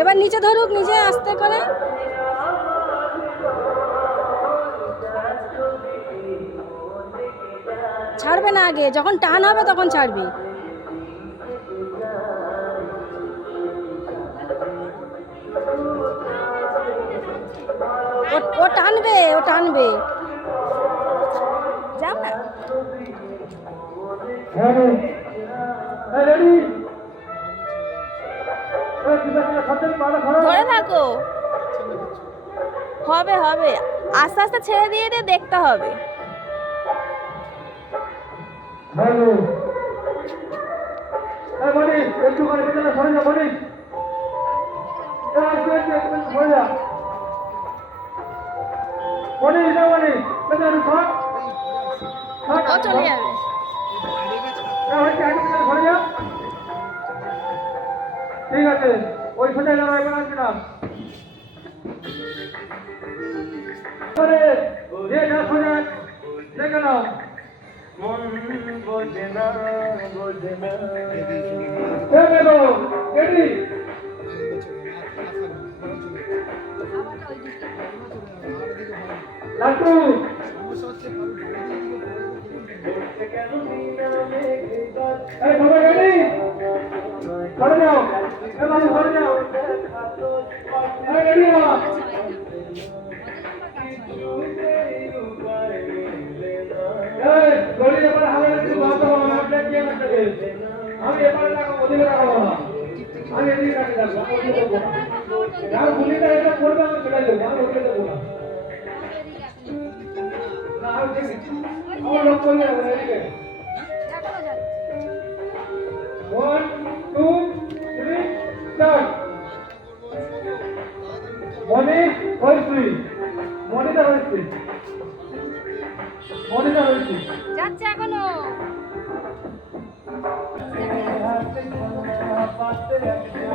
এবার নিচে ধরুক, নিচে আস্তে করে। ছাড়বে না, আগে যখন টান হবে তখন ছাড়বে। ও টানবে, ও টানবে। যাও না। ধরে থাকো, হবে হবে, আস্তে আস্তে ছেড়ে দিয়ে দিয়ে দেখতে হবে। ও চলে যাবে। ঠিক আছে, ওই সোজা যারা এবার আসবে না। যে যা সোজা দেখে নাও। লাট্টু সরে যাও, সরে যাও। আমি এবারে লাগাবো, ওদিকে লাগাবো না। আমি এদিকে কাটে যাবো, যার গুলিটা এটা করবে আমি ফেলে দেবো, আমি ওদিকে দেবো না। আমার লোক করলে হবে এদিকে। 1 2 3 স্টার্ট। মনি হইছি, মনিটা হইছি, মনিটা হইছি যাচ্ছে এখনো।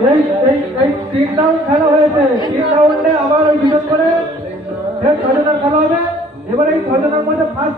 এই এই এই 3 রাউন্ড খেলা হয়েছে। 3 রাউন্ডে আবার ওই বিজন করে 6 জনের খেলা হবে। এবার এই 6 জনের মধ্যে ফার্স্ট